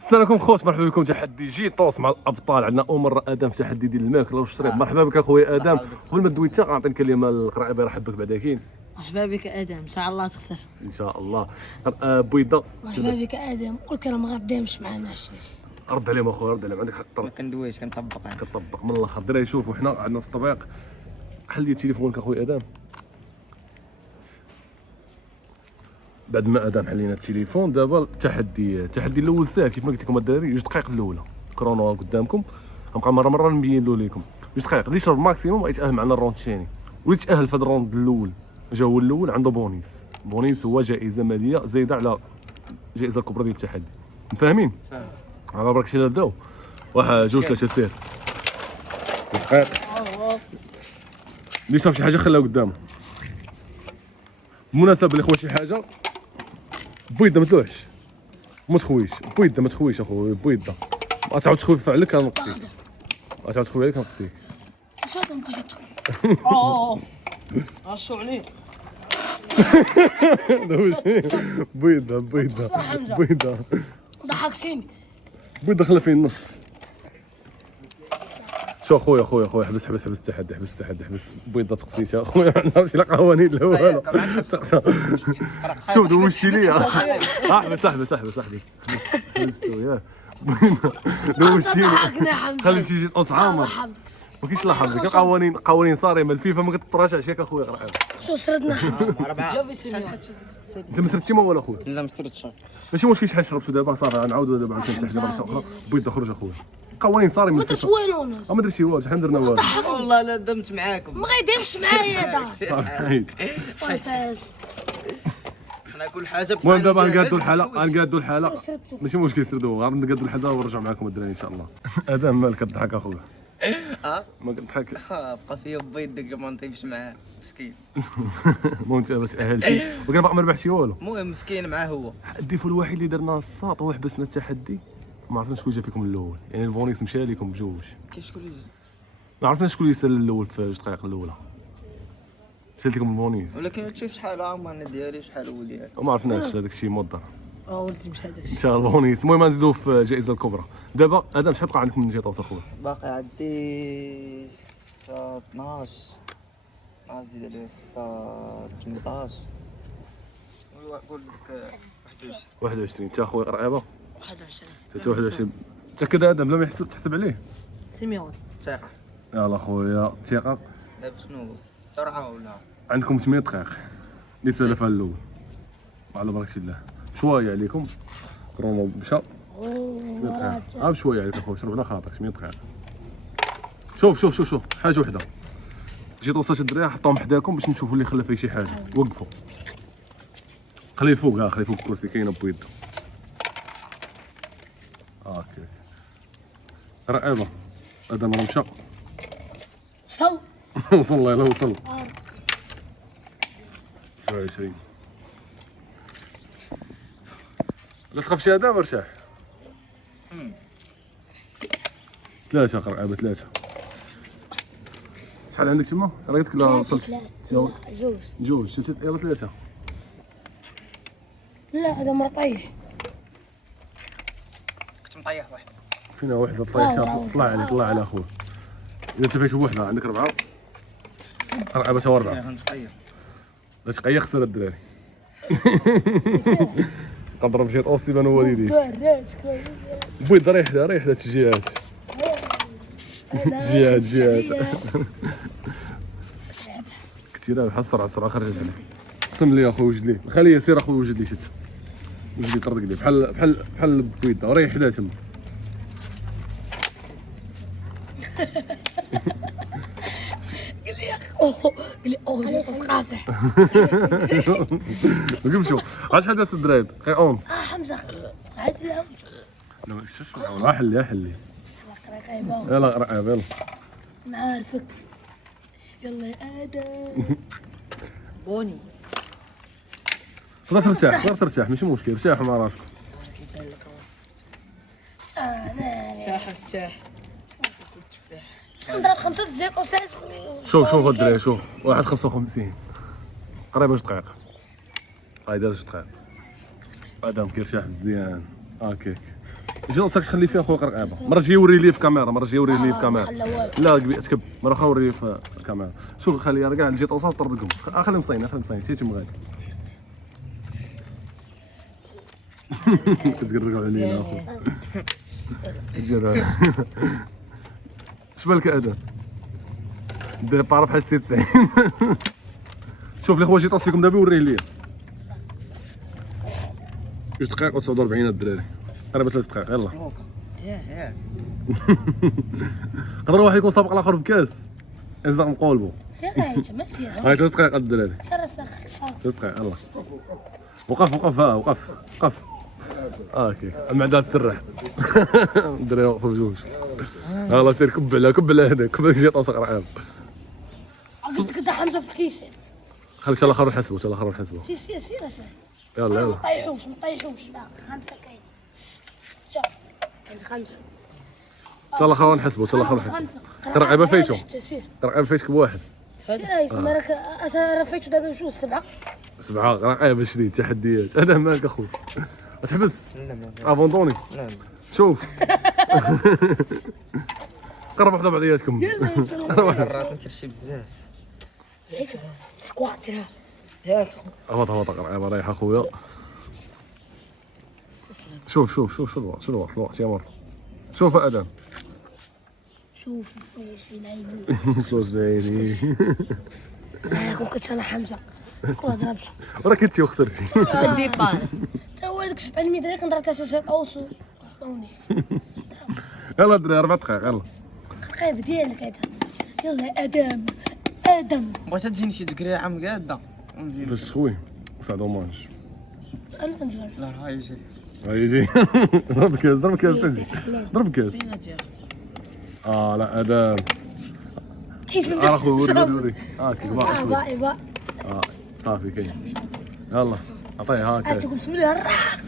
السلام عليكم خوت، مرحبا بكم تحدي جي طوس مع الابطال. عندنا اول مره ادم في تحدي ديال الماكله والشريب. مرحبا بك اخويا ادم. قبل ما دويت غنعطي الكلمه للقرعه يرحب بك بعدا كاين مرحبا بك ادم، ان شاء الله تخسر. ان شاء الله. بيضه مرحبا بك ادم، قول كلام ما غادامش معنا الشيء. رد عليهم اخويا، رد عليهم، عندك حق ما كندويش كنطبق انا. كطبق من الاخر. دراري شوفوا حنا عندنا التطبيق. حل لي تليفونك اخويا ادم. بعد ما ادم حلينا التليفون دابا التحدي الاول ساهل كيف ما قلت لكم الدراري. 2 دقائق الاولى كرونو قدامكم، غنبقى مره نبين له لكم 2 دقائق اللي يشرب ماكسيموم غيتاهل معنا الروند الثاني. واللي تاهل في الروند الاول جا هو الاول عنده بونيس هو جائزه ماليه زايده على الجائزه الكبرى ديال التحدي. مفاهمين؟ فاهم. على برك شي نبداو. 1 2 3 سير. دقائق اللي شرب شي حاجه خليها قدامه. بالمناسبه الاخوه شي حاجه بيضه ما تلوحش ما تخويش، بيضه ما تخويش اخويا، بيضه ما تعاود تخوي في عليك كنقصيك، ما تعاود تخوي عليك كنقصيك. شنو تنبغي تقول؟ غشوا عليه. بيضه ضحكتيني. بيضه خلها فين النص. شو اخويا حبس التحدي، حبس بيضه تقصيتها اخويا. ما نعرفش لا قوانين لا والو. شوف دوشتي ليا. احبس وياه. دوشتي ضحكنا حمزه. خليتي يجي تقص عامر. ما كاينش لا حظك، قوانين صارمه. الفيفا ما كتطراش عشاك اخويا قرعان. شو سردنا جا في سيميون. انت ما سردتي ما والو اخويا. لا ما سردتش. ماشي مشكل شحال شربتو دابا صافي غنعاودو دابا عاوتاني تحت مره اخرى. بيضه خرج اخويا. قوانين صارمه. ما درت والو ناس. ما درتي والو، شحال درنا والو. والله لا دمت معاكم. ما غيديمش معايا دار. صافي. والفاس. حنا كل حاجه المهم دابا غنقادو الحاله ماشي مشكل سردو، غنقادو الحاله ونرجعوا معكم الدراري ان شاء الله. ادم مالك كضحك اخويا؟ ما كضحك. بقى فيا بيض ديك ما نطيبش معاه مسكين. المهم انت باش اهلتي وكان باقي ما ربحتي والو. المهم مسكين معاه هو. الديفو الوحيد اللي درنا الساط هو حبسنا التحدي. ما عرفنا شكون جا فيكم الاول، يعني البونيس مشى لكم بجوج. كيف شكون اللي ما عرفنا شكون اللي سال الاول في 2 دقائق الاولى. سالت لكم البونيس ولكن تشوف شحال انا ديالي شحال هو ديالي. وما عرفناش هذاك الشيء موضر. ولدي مش هذاك الشيء. ان شاء الله بونيس. المهم نزيدو في الجائزه الكبرى. دابا ادم شحال بقى عندكم من جيطوس اخويا؟ باقي عندي 12 زيد عليه 18. قول لك 21. انت اخويا قرعيبه 21. 21. متاكد ادم بلا ما تحسب عليه؟ سيميون. ثقة. يلا خويا ثقه. دابا شنو السرعه ولا عندكم 8 دقائق اللي سالفها الاول. على بركه الله. شويه عليكم كرونو مشى. بشويه عليك اخويا، شرب على خاطرك 8 دقائق. شوف حاجه وحده. جيت وصلت الدراري حطوهم حداكم باش نشوفوا اللي خلى فيه شي حاجه. وقفوا. خليه فوق الكرسي كاينه بيض. هاكا رائبه. هذا راه مشى. وصل. وصل الله يلا وصل. 27. لا تخاف شي هذا مرشاح. 3 قرعه 3. شحال عندك تما؟ راه قلت لك لا وصلت. جوج يلا 3. لا هذا مرطيح. كنت مطيح واحد. فينا وحده طلع على اخوه. اذا انت فيك بوحده عندك 4 قرعه باش 4. غنتقير. لا تقيا خسر الدراري. قدر مشيت اوسي بان والدي. بيض ريح الجهات. جهات. كثير بحال السرعه خرجت عليك. قسم لي اخويا وجد لي. خليه يسير اخويا وجد لي شت. وجد لي طردق لي بحال البيضه وريح حدا تما. قال لي اوه قافح. نمشيو. عاد شحال داز الدراري؟ غير اونس. حمزه عاد لا. لا ما كنتش حلي. طريقه يلا قرعه يلا. نعرفك. يلا يا ادم. بوني. تقدر ترتاح ماشي مشكل، ارتاحوا مع راسكم. تاح. نضرب 5 دقائق استاذ. شوف الدراري شوف 1:55 قريبه 2 دقائق. هاي داز 2 دقائق. ادم كيرتاح مزيان هاكاك. جلسك تخلي فيها خويا قرقابه مره جي يوري لي في كاميرا مره جي يوري لي في كاميرا خلى والو. لا تكب مره خا وريه في الكاميرا شوف خليها كاع الجي طوصات طردكم خلي مصينه تيتم غادي كتقرقوا علينا اخو ديرها اش بالك ادم دير طارب بحال 96 شوف لي خويا جي طاس فيكم دابا وريه ليا 2 دقائق و 49 الدراري قريبه 3 دقائق يلاه ياه قدر واحد يكون سابق الاخر بكاس ازاق مقولبو يلا هيك ما سير هاي 3 دقائق الدراري سر سر 3 دقائق يلاه وقف وقف اوكي المعده تسرح الدراري وقفوا بجوج يلاه سير كب على هذا كب على جي طوس قرعاب قد حمزه في الكيس خليك ان شاء الله خير نحسبوا ان شاء الله خير نحسبوا سير سير سير سير يلا ما يلا طيحوش لا 5 كاين شوف عندي 5. ان شاء الله خير نحسبوا ان شاء الله خير نحسبوا 5 قرعيبه فيتو سير قرعيبه فيتك بواحد سير يسمى راك انا رفيتو دابا بجوج 7 7 قرعيبه شديد تحديات انا مالك اخويا تحبس افوندوني لا شوف قرب وحده بعضياتكم مرات نكرشي بزاف لقيتو سكوات ديرها ياك هبط قرعيبه رايحه اخويا شوف شو الوقت يا مر شوف ادم شوف الفلوس من عيني فلوس بعيني كون كتشرح حمزه كون ضربش وراك انت وخسرتي ديبار. تا هو داك الشيط علمي دريك نضرب كاسه اوسو وصلوني يلا دري 4 دقائق يلا الخايب ديالك هذا يلا يا ادم بغيت تجيني شي تقري عام قاده ونزيد باش تخوي سا دوماج انا كنجرب لا هاي جي يجي ضرب كاس سنجي ضرب كاس لا ادم اخوي وري هاكي باي باي صافي كاين يلا عطيه هاكا تقول بسم الله الراق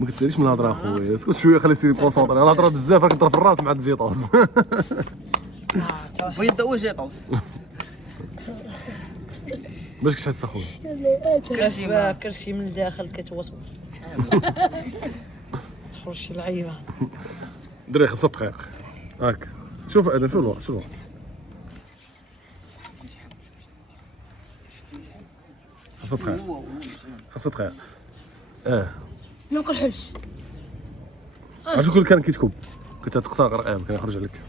ما كتساليش من الهضره اخويا اسكت شويه خلي سيدي كونسونطري انا هضره بزاف راك تضرب في الراس مع الجي طاس ويبدا هو جي طوس باش كتحس اخويا كرشي من الداخل كتوسوس. تخرج شي لعيبه. دري 5 دقائق هاك شوف ادم شو الوقت 5 دقائق 5 دقائق ما نكرهش عرفتي كل كان كيتكب كنت تقطع قرقام كان يخرج عليك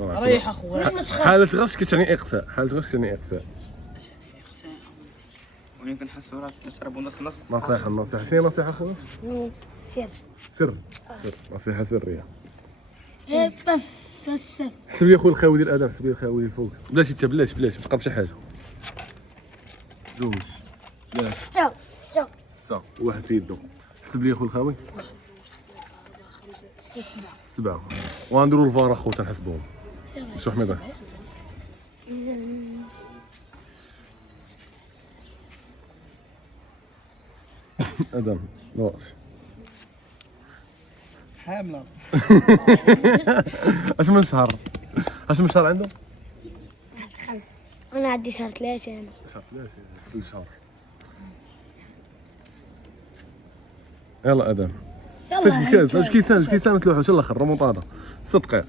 ريح اخويا. حالة غش كتعني اقصاء حالة غش كتعني اقصاء ولكن كنحس براسي كنشرب نص نصيحة شنو نصيحة اخويا؟ سير سر نصيحة سرية بس حسب لي اخويا الخاوي ديال ادم حسب لي الخاوي اللي فوق بلاتي انت بلاتي تبقى بشي حاجة جوج ثلاثة ستة 6 واحد في يدو حسب لي اخويا الخاوي 7 وغنديرو الفار اخو تنحسبوهم شو حميدة ادم الوقت حامله اش من شهر عنده؟ انا عندي شهر 3 انا شهر 3 كل شهر يلا ادم فاش الكاس اش كيسان تلوحوا ان الاخر ريمونطادا 6 دقائق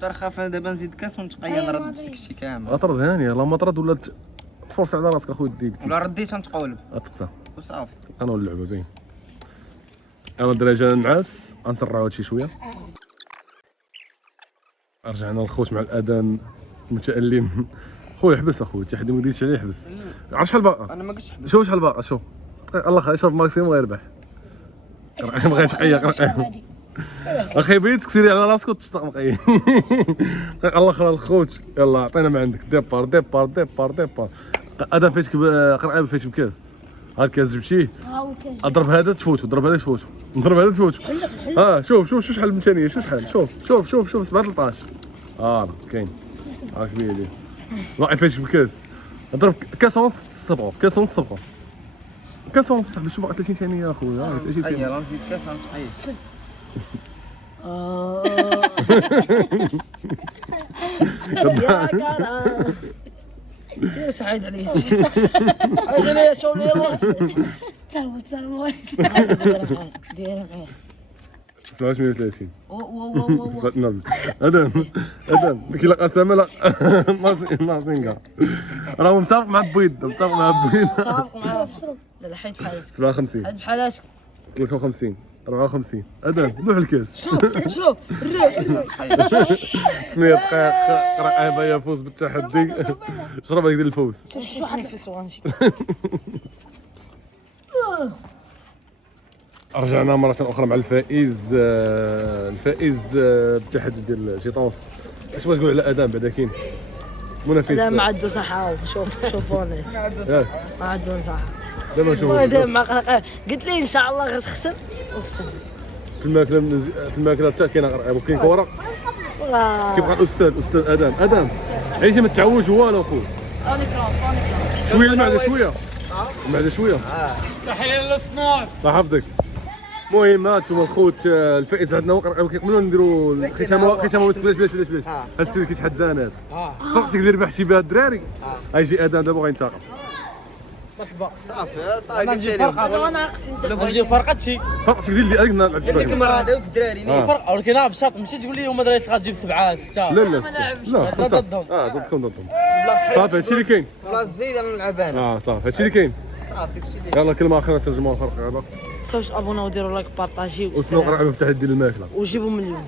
ترى خاف انا دابا نزيد كاس ونتقيا نرد بسك شي كامل اطرد هانيه لا ما طرد ولا تفرس على راسك اخويا ديك ولا رديت نتقولب تقطع وصافي قناو اللعبه باين انا الدرجه نعاس غنسرعوا هادشي شويه رجعنا للخوت مع الادم المتالم خويا حبس اخويا التحدي ما ديتش عليه حبس عرف شحال باقا انا ما قلتش حبس شوف شحال باقا شوف الله خير شوف ماكسيموم غيربح بغيت تقيق اخي بغيت تكسيري على راسك وتشطق مقيم الله خير الخوت يلا عطينا ما عندك ديبار ادم فايتك قرعه فايتك بكاس ها الكاس جبتيه هاو كاش اضرب هذا تفوتو ضرب هذا تفوتو شوف شحال الامكانيه شحال شوف 7 13 كاين كبير ليه واقع فايتك بكاس اضرب كاس ونص صبغو كاس ونص صاحبي شوف باقي 30 ثانيه اخويا 30 ثانيه يلا نزيد كاس نتقيا يا كرم. سير سعيد عليا. سعيد عليا شغل الوقت. تروت دير معايا. 730 و نعم ادم كي لا قسامه لا مازينغا راه متفق مع البيض متفق مع البيض صافق معاه لا لا حيد بحالاتك 57 حيد بحالاتك 53 54 ادم لوح الكاس شرب الراب 8 دقائق قرعه يفوز بالتحدي شرب هذيك ديال الفوز شوف واحد نفس وانشي رجعنا مرة أخرى مع الفائز بالتحدي ديال جيطونس. اش بغيت تقول على ادم بعدا كاين منافس؟ لا ما عنده صحة شوفوا الناس ياك ما عنده صحة دابا نشوفوا هذا ما قلت لي ان شاء الله غتخسر وخسر في الماكله حتى كاين قرعه وكاين كره والله كيبقى الاستاذ ادم عيشي ما تعوج والو خويا راني كلاس شويه المعده شويه تحيه للصنوع الله يحفظك. المهم هانتوما الخوت الفائز عندنا وقرعه كيقبلوا نديروا الختام بلاش هاد السيد كيتحدانا هذا فرقتك اللي ربحتي بها الدراري غيجي ادم دابا غينتقم. مرحبا صافي قلت لهم انا ناقصين نجي فرقتي فرقتك ديال اللي عليك لعبت ديك بها. المره هذوك الدراري فرق ولكن انا بشرط ماشي تقول لي هما دراري غتجيب 7 6 لا ضدهم. ضدهم بلاصه صافي هادشي اللي كاين. بلاصه زيد انا نلعب انا صافي هادشي اللي كاين. صافي داكشي اللي يلا كلمه اخيره ترجموا الفرق هذا تنساوش ابوناو وديروا لايك بارطاجيو وشنو قرعه في التحدي ديال الماكله. وجيبوا مليون